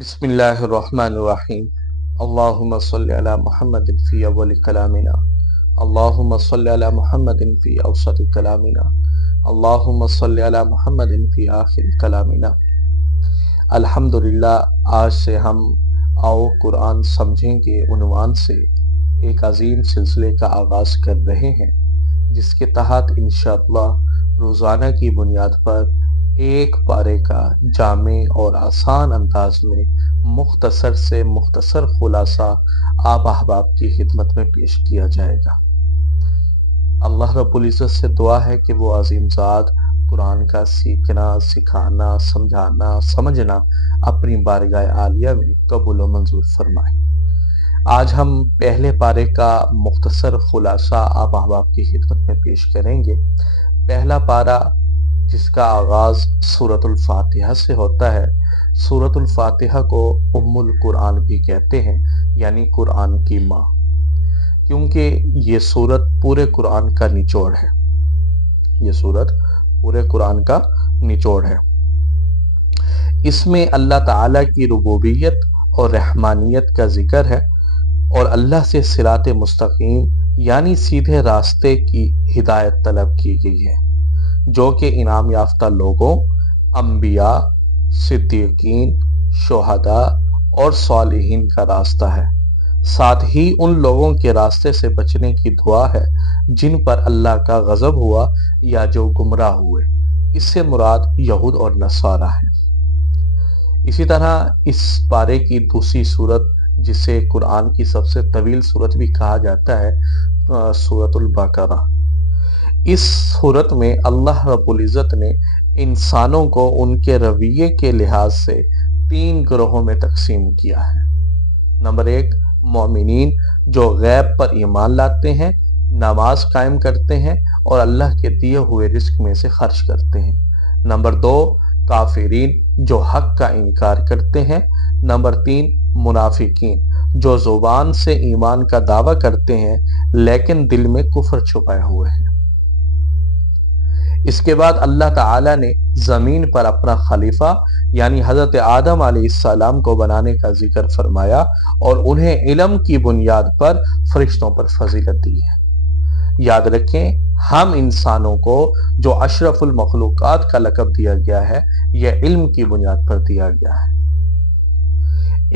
بسم اللہ الرحمن الرحیم۔ اللہم صلی علی محمد فی اول کلامنا، اللہم صلی علی محمد فی اوسط کلامنا، اللہم صلی علی محمد فی آخر کلامنا۔ الحمدللہ، آج سے ہم آؤ قرآن سمجھیں گے عنوان سے ایک عظیم سلسلے کا آغاز کر رہے ہیں، جس کے تحت انشاءاللہ روزانہ کی بنیاد پر ایک پارے کا جامع اور آسان انداز میں مختصر سے مختصر خلاصہ آپ احباب کی خدمت میں پیش کیا جائے گا۔ اللہ رب العزت سے دعا ہے کہ وہ عظیم ذات قرآن کا سیکھنا، سکھانا، سمجھانا، سمجھنا اپنی بارگاہ عالیہ میں قبول و منظور فرمائے۔ آج ہم پہلے پارے کا مختصر خلاصہ آپ احباب کی خدمت میں پیش کریں گے۔ پہلا پارہ، جس کا آغاز سورۃ الفاتحہ سے ہوتا ہے۔ سورۃ الفاتحہ کو ام القرآن بھی کہتے ہیں، یعنی قرآن کی ماں، کیونکہ یہ سورت پورے قرآن کا نچوڑ ہے۔ یہ سورت پورے قرآن کا نچوڑ ہے۔ اس میں اللہ تعالیٰ کی ربوبیت اور رحمانیت کا ذکر ہے، اور اللہ سے صراط مستقیم یعنی سیدھے راستے کی ہدایت طلب کی گئی ہے، جو کہ انعام یافتہ لوگوں، انبیاء، صدیقین، شہداء اور صالحین کا راستہ ہے۔ ساتھ ہی ان لوگوں کے راستے سے بچنے کی دعا ہے جن پر اللہ کا غضب ہوا یا جو گمراہ ہوئے۔ اس سے مراد یہود اور نصارہ ہیں۔ اسی طرح اس پارے کی دوسری سورت، جسے قرآن کی سب سے طویل سورت بھی کہا جاتا ہے، سورۃ البقرہ۔ اس سورت میں اللہ رب العزت نے انسانوں کو ان کے رویے کے لحاظ سے 3 گروہوں میں تقسیم کیا ہے۔ نمبر 1، مومنین، جو غیب پر ایمان لاتے ہیں، نماز قائم کرتے ہیں اور اللہ کے دیے ہوئے رزق میں سے خرچ کرتے ہیں۔ نمبر 2، کافرین، جو حق کا انکار کرتے ہیں۔ نمبر 3، منافقین، جو زبان سے ایمان کا دعویٰ کرتے ہیں لیکن دل میں کفر چھپائے ہوئے ہیں۔ اس کے بعد اللہ تعالیٰ نے زمین پر اپنا خلیفہ یعنی حضرت آدم علیہ السلام کو بنانے کا ذکر فرمایا اور انہیں علم کی بنیاد پر فرشتوں پر فضیلت دی ہے۔ یاد رکھیں، ہم انسانوں کو جو اشرف المخلوقات کا لقب دیا گیا ہے، یہ علم کی بنیاد پر دیا گیا ہے۔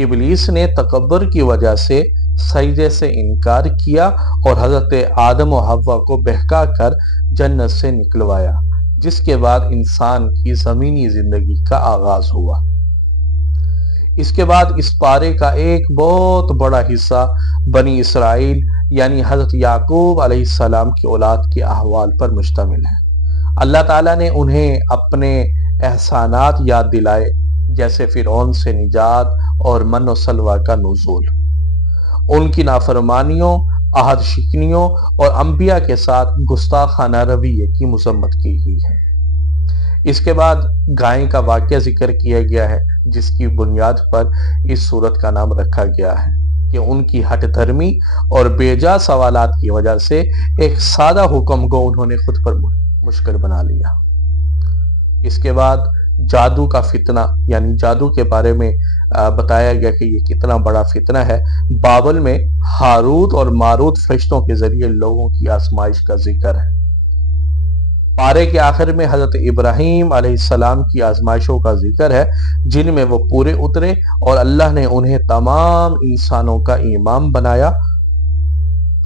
ابلیس نے تکبر کی وجہ سے سجدے سے انکار کیا اور حضرت آدم و حوا کو بہکا کر جنت سے نکلوایا، جس کے بعد انسان کی زمینی زندگی کا آغاز ہوا۔ اس کے بعد اس پارے کا ایک بہت بڑا حصہ بنی اسرائیل یعنی حضرت یعقوب علیہ السلام کی اولاد کے احوال پر مشتمل ہے۔ اللہ تعالیٰ نے انہیں اپنے احسانات یاد دلائے، جیسے فرعون سے نجات اور من و سلویٰ کا نزول۔ ان کی نافرمانیوں، عہد شکنیوں اور انبیاء کے ساتھ گستاخانہ رویے کی مذمت کی گئی ہے۔ اس کے بعد گائے کا واقعہ ذکر کیا گیا ہے، جس کی بنیاد پر اس سورت کا نام رکھا گیا ہے کہ ان کی ہٹ دھرمی اور بے جا سوالات کی وجہ سے ایک سادہ حکم کو انہوں نے خود پر مشکل بنا لیا۔ اس کے بعد جادو کا فتنہ یعنی جادو کے بارے میں بتایا گیا کہ یہ کتنا بڑا فتنہ ہے۔ بابل میں ہاروت اور ماروت فرشتوں کے ذریعے لوگوں کی آزمائش کا ذکر ہے۔ پارے کے آخر میں حضرت ابراہیم علیہ السلام کی آزمائشوں کا ذکر ہے، جن میں وہ پورے اترے اور اللہ نے انہیں تمام انسانوں کا امام بنایا،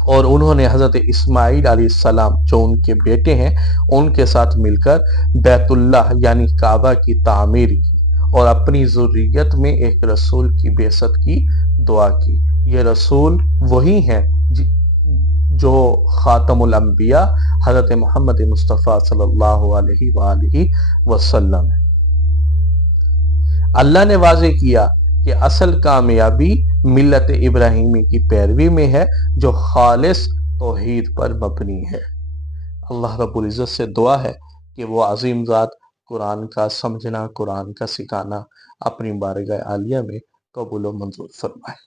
اور انہوں نے حضرت اسماعیل علیہ السلام جو ان کے بیٹے ہیں ان کے ساتھ مل کر بیت اللہ یعنی کعبہ کی تعمیر کی اور اپنی ذریت میں ایک رسول کی بعثت کی دعا کی۔ یہ رسول وہی ہیں جو خاتم الانبیاء حضرت محمد مصطفیٰ صلی اللہ علیہ وآلہ وسلم ہے۔ اللہ نے واضح کیا کہ اصل کامیابی ملت ابراہیمی کی پیروی میں ہے، جو خالص توحید پر مبنی ہے۔ اللہ رب العزت سے دعا ہے کہ وہ عظیم ذات قرآن کا سمجھنا، قرآن کا سکھانا اپنی بارگاہ عالیہ میں قبول و منظور فرمائے۔